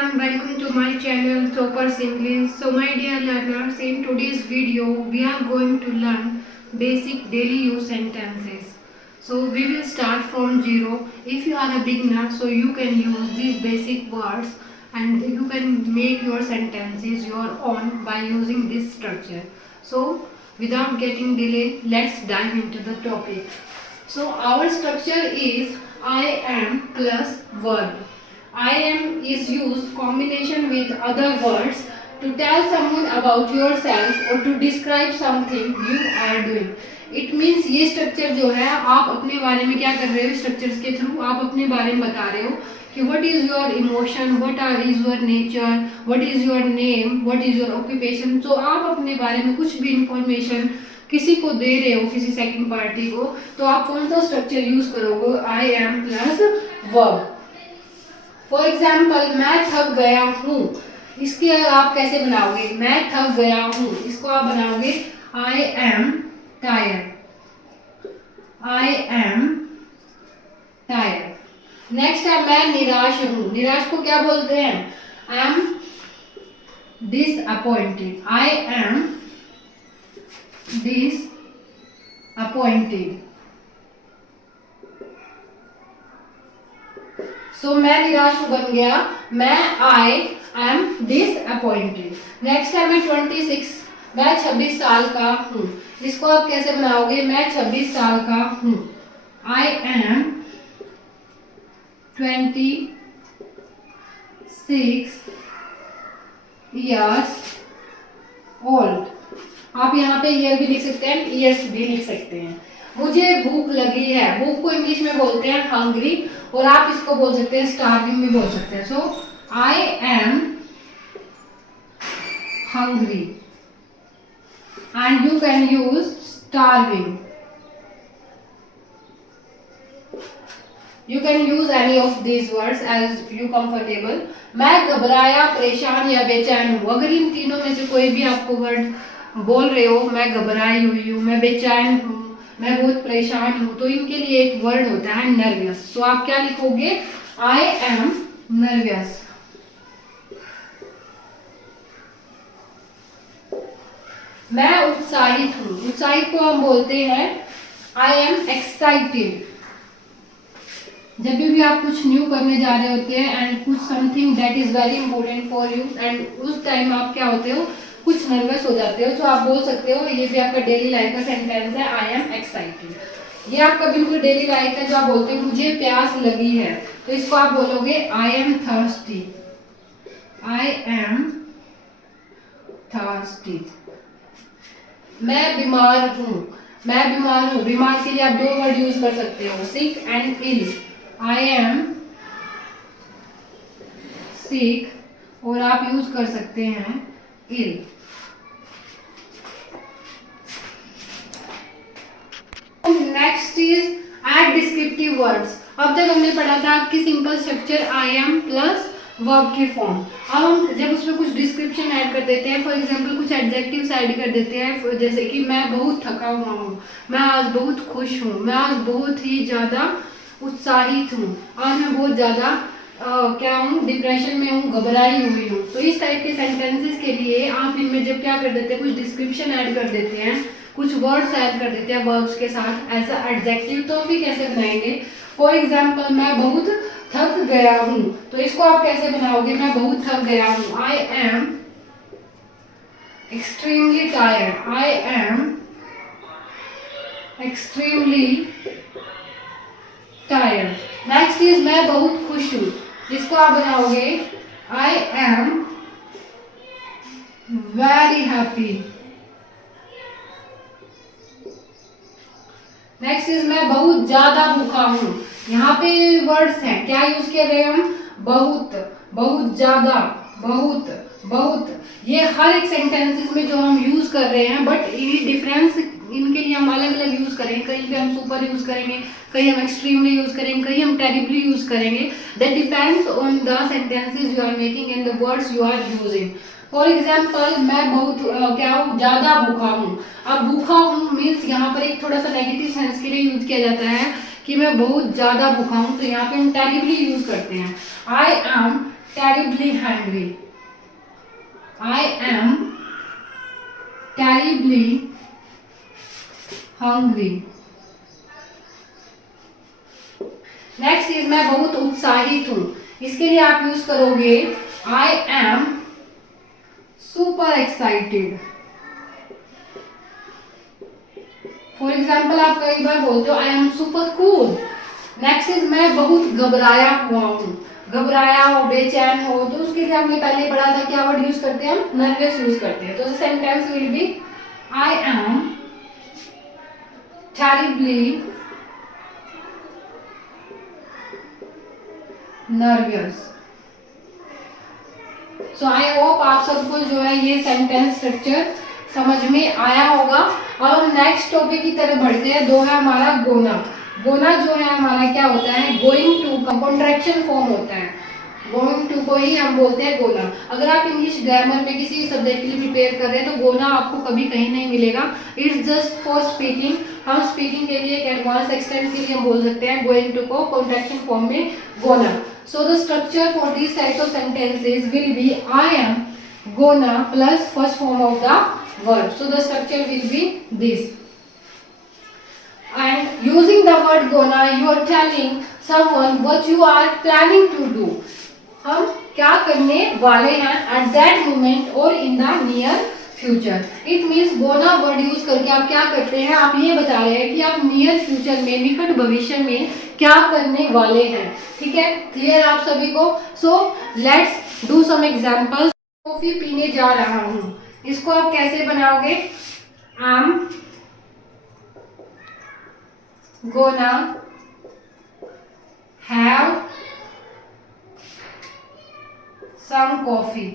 everyone, welcome to my channel Super Simply. So my dear learners, in today's video we are going to learn basic daily use sentences. So we will start from zero. If you are a beginner, so you can use these basic words and you can make your sentences your own by using this structure. So without getting delay, let's dive into the topic. So our structure is I am plus verb. I am is used combination with other words to tell someone about yourself or to describe something you are doing. It means ये structure जो है आप अपने बारे में क्या कर रहे हो, स्ट्रक्चर्स के थ्रू आप अपने बारे में बता रहे हो कि what is your emotion, what is your nature, what is your name, what is your occupation. तो आप अपने बारे में कुछ भी इंफॉर्मेशन किसी को दे रहे हो, किसी सेकंड पार्टी को, तो आप कौन सा स्ट्रक्चर यूज करोगे, I am plus verb. For example मैं थक गया हूँ, इसके आप कैसे बनाओगे, मैं थक गया हूँ, इसको आप बनाओगे I am tired. I am tired. Next है मैं निराश हूँ, निराश को क्या बोलते हैं, I am disappointed. I am disappointed. So मैं निराश बन गया, मैं आई एम डिसअपॉइंटेड. नेक्स्ट है मैं 26, मैं 26 साल का हूँ, इसको आप कैसे बनाओगे, मैं 26 साल का हूँ. I am 26 years old. आप यहाँ पे ईयर भी लिख सकते हैं, ईयर्स भी लिख सकते हैं. मुझे भूख लगी है, भूख को इंग्लिश में बोलते हैं हंग्री, और आप इसको बोल सकते हैं स्टार्विंग भी बोल सकते हैं. So I am hungry and you can use starving. You can use any of these words as you comfortable. मैं घबराया, परेशान या बेचैन हूँ. अगर इन तीनों में से कोई भी आपको वर्ड बोल रहे हो, मैं घबराई हुई हूँ, मैं बेचैन हूँ, मैं बहुत परेशान हूँ, तो इनके लिए एक वर्ड होता है नर्वस. सो आप क्या लिखोगे, आई एम नर्वस. मैं उत्साहित हूँ, उत्साहित को हम बोलते हैं आई एम एक्साइटेड. जब भी आप कुछ न्यू करने जा रहे होते हैं एंड कुछ something that is very important for you and उस टाइम आप क्या होते हो, कुछ नर्वस हो जाते हो, तो आप बोल सकते हो, ये भी आपका डेली लाइफ का सेंटेंस है, आई एम एक्साइटेड. ये आपका बिल्कुल डेली लाइफ का जो आप बोलते हो, मुझे प्यास लगी है, तो इसको आप बोलोगे I am thirsty. I am thirsty. मैं बीमार हूँ, मैं बीमार हूँ, बीमार के लिए आप दो वर्ड यूज कर सकते हो, sick and ill. I am sick, और आप यूज कर सकते हैं ill. Next is add descriptive words. अब तक हमने पढ़ा था कि simple structure I am plus verb की फॉर्म. अब हम जब उसमें कुछ डिस्क्रिप्शन ऐड कर देते हैं, फॉर एग्जांपल कुछ एडजेक्टिव्स ऐड कर देते हैं, जैसे कि मैं बहुत थका हुआ हूँ, मैं आज बहुत खुश हूँ, मैं आज बहुत ही ज़्यादा उत्साहित हूँ, आज मैं बहुत ज़्यादा क्या हूँ, डिप्रेशन में हूँ, घबराई हुई हूँ. तो इस टाइप के सेंटेंसेस के लिए आप इनमें जब क्या कर देते हैं, कुछ डिस्क्रिप्शन ऐड कर देते हैं, कुछ वर्ड्स ऐड कर देते हैं वर्ब्स के साथ एज अ एडजेक्टिव, तो फिर कैसे बनाएंगे. फॉर एग्जाम्पल मैं बहुत थक गया हूँ, तो इसको आप कैसे बनाओगे, मैं बहुत थक गया हूँ. I am extremely tired. I am extremely tired. Next is मैं बहुत खुश हूँ, इसको आप बनाओगे I am very happy. Next is मैं बहुत ज्यादा भूखा हूँ. यहाँ पे वर्ड्स हैं, क्या यूज कर रहे हैं हम, बहुत, बहुत ज्यादा, बहुत, बहुत. ये हर एक सेंटेंसेस में जो हम यूज कर रहे हैं, बट ये डिफरेंस इनके लिए हम अलग अलग यूज करेंगे. कहीं पे हम सुपर यूज करेंगे, कहीं हम एक्सट्रीमली यूज करेंगे, कहीं हम टेरिबली यूज करेंगे. That depends on the sentences you are making and the words you are using. For example मैं बहुत क्या हूँ, ज्यादा भूखा हूँ. अब भूखा हूँ मीन्स यहाँ पर एक थोड़ा सा नेगेटिव सेंस के लिए यूज किया जाता है कि मैं बहुत ज्यादा भूखा हूँ, तो यहाँ पे हम टेरिबली यूज करते हैं. I M terribly hungry. I am terribly hungry. Next is मैं बहुत उत्साहित हूं. इसके लिए आप यूज करोगे I am super excited. For example आप कई बार बोलते हो I am super cool. Next is मैं बहुत घबराया हुआ हूँ. घबराया हो, बेचैन हो, तो उसके लिए हमने पहले पढ़ा था क्या वर्ड यूज करते हैं हम? नर्वस यूज करते हैं. तो sentence will be I am terribly nervous. So I hope आप सबको जो है ये सेंटेंस स्ट्रक्चर समझ में आया होगा. और हम नेक्स्ट टॉपिक की तरफ बढ़ते हैं. दो है हमारा गोना. गोना जो है हमारा क्या होता है? गोइंग टू का कॉन्ट्रैक्शन फॉर्म होता है. गोइंग टू को ही हम बोलते हैं गोना. अगर आप इंग्लिश ग्रामर में किसी सब्जेक्ट के लिए प्रिपेयर कर रहे हैं तो गोना आपको कभी कहीं नहीं मिलेगा. It's just for speaking. हम स्पीकिंग के लिए एक एडवांस एक्सटेंट के लिए हम बोल सकते हैं गोइंग टू को कॉन्ट्रैक्शन फॉर्म में gonna. So the structure for these type of sentences will be I am gonna plus first form of the verb. So the structure will be this. And using the word gonna, you are telling someone what you are planning to do. हम क्या करने वाले हैं at that moment or in the near future. It means gonna word use करके आप क्या करते हैं? आप ये बता रहे हैं कि आप near future में, निकट भविष्य में क्या करने वाले हैं. ठीक है, क्लियर आप सभी को? So let's do some examples. Coffee पीने जा रहा हूँ. इसको आप कैसे बनाओगे? I am gonna have some coffee.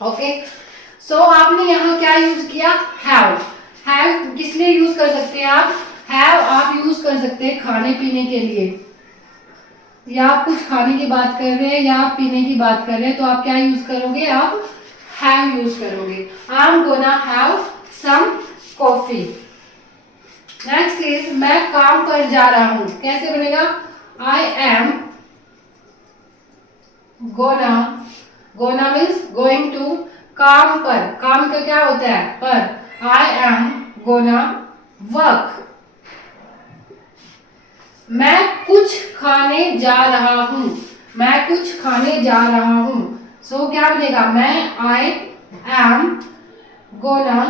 Okay, so आपने यहाँ क्या यूज किया? हैव. हैव किस लिए यूज कर सकते हैं आप? हैव आप यूज कर सकते हैं खाने पीने के लिए, या आप कुछ खाने की बात कर रहे हैं या आप पीने की बात कर रहे हैं तो आप क्या यूज करोगे? आप हैव यूज करोगे. I am gonna have some coffee. Next is मैं काम पर जा रहा हूं. कैसे बनेगा? I am gonna. Gonna means going to. काम पर, काम का क्या होता है? पर. I am gonna work. मैं कुछ खाने जा रहा हूँ. मैं कुछ खाने जा रहा हूँ. सो क्या बनेगा? मैं I am gonna.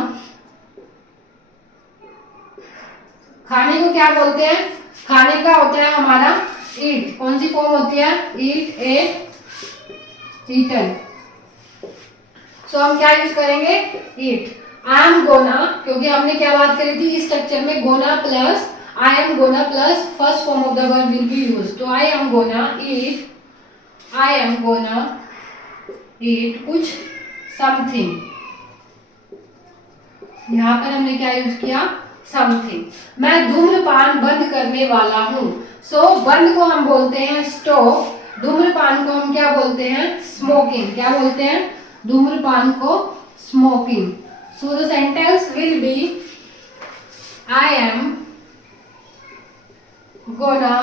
खाने को क्या बोलते हैं? खाने का होता है हमारा eat. कौन सी फॉर्म होती है? eat, ate, eaten. सो हम क्या यूज करेंगे? eat. आई एम गोना, क्योंकि हमने क्या बात करी थी इस स्ट्रक्चर में? Gonna plus I am gonna plus first form of the verb will be used. तो I am gonna eat. I am gonna eat कुछ समथिंग. यहां पर हमने क्या यूज किया? समथिंग. मैं धूम्रपान बंद करने वाला हूं. सो बंद को हम बोलते हैं स्टॉप. धूम्रपान को हम क्या बोलते हैं? स्मोकिंग. क्या बोलते हैं? धूम्रपान को smoking. So the sentence will be I am gonna.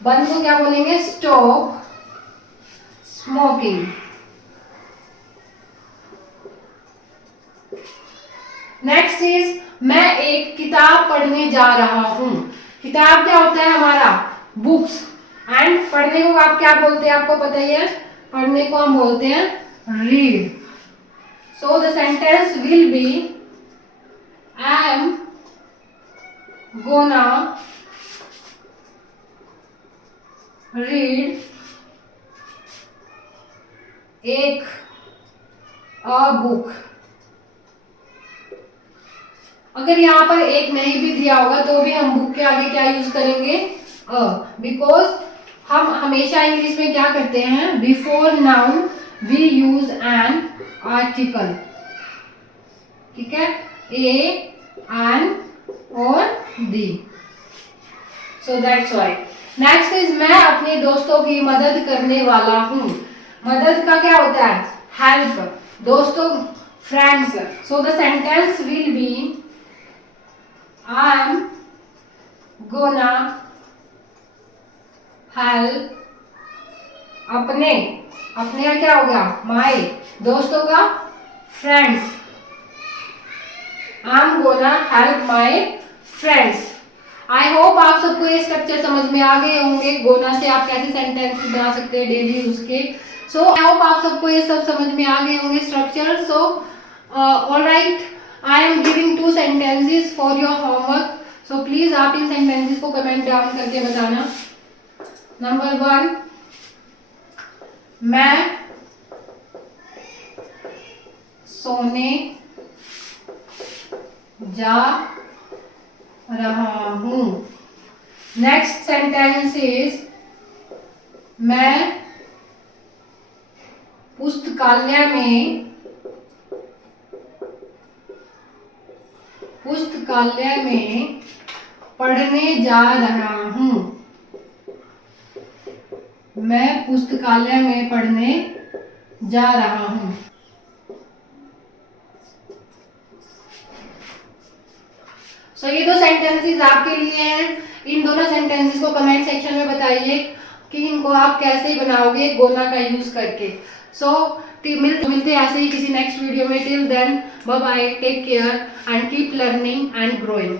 बंद को क्या बोलेंगे? Stop smoking. Next is मैं एक किताब पढ़ने जा रहा हूँ. किताब क्या होता है हमारा? बुक्स. एंड पढ़ने को आप क्या बोलते हैं? आपको पता ही है. पढ़ने को हम बोलते हैं read. So the sentence will be I am gonna read एक a book. अगर यहाँ पर एक नहीं भी दिया होगा तो भी हम बुक के आगे क्या यूज करेंगे? अ. बिकॉज हम हमेशा इंग्लिश में क्या करते हैं? Before noun we use an article. ठीक है? ए, एन और the. So that's why. Next is मैं अपने दोस्तों की मदद करने वाला हूँ. मदद का क्या होता है? हेल्प. दोस्तों, friends. So the sentence will be I am gonna help अपने, अपने का क्या होगा माय, दोस्तों का friends, I am gonna help my friends. I hope आप सबको ये स्ट्रक्चर समझ में आ गए होंगे, गोना से आप कैसे सेंटेंस बना सकते हैं डेली यूज के। सो आई होप आप सबको ये सब समझ में आ गए होंगे structure. So alright, I am giving 2 sentences for your homework. So please आप इन सेंटेंसेस को कमेंट डाउन करके बताना। नंबर 1, मैं सोने जा रहा हूं। नेक्स्ट सेंटेंस इज मैं पुस्तकालय में पढ़ने जा रहा हूं। मैं पुस्तकालय में पढ़ने जा रहा हूं। सो ये 2 सेंटेंसेस आपके लिए हैं। इन दोनों सेंटेंसेस को कमेंट सेक्शन में बताइए कि इनको आप कैसे बनाओगे गोना का यूज करके। सो मिलते ऐसे ही किसी नेक्स्ट वीडियो में। Till then bye bye, take care and keep learning and growing.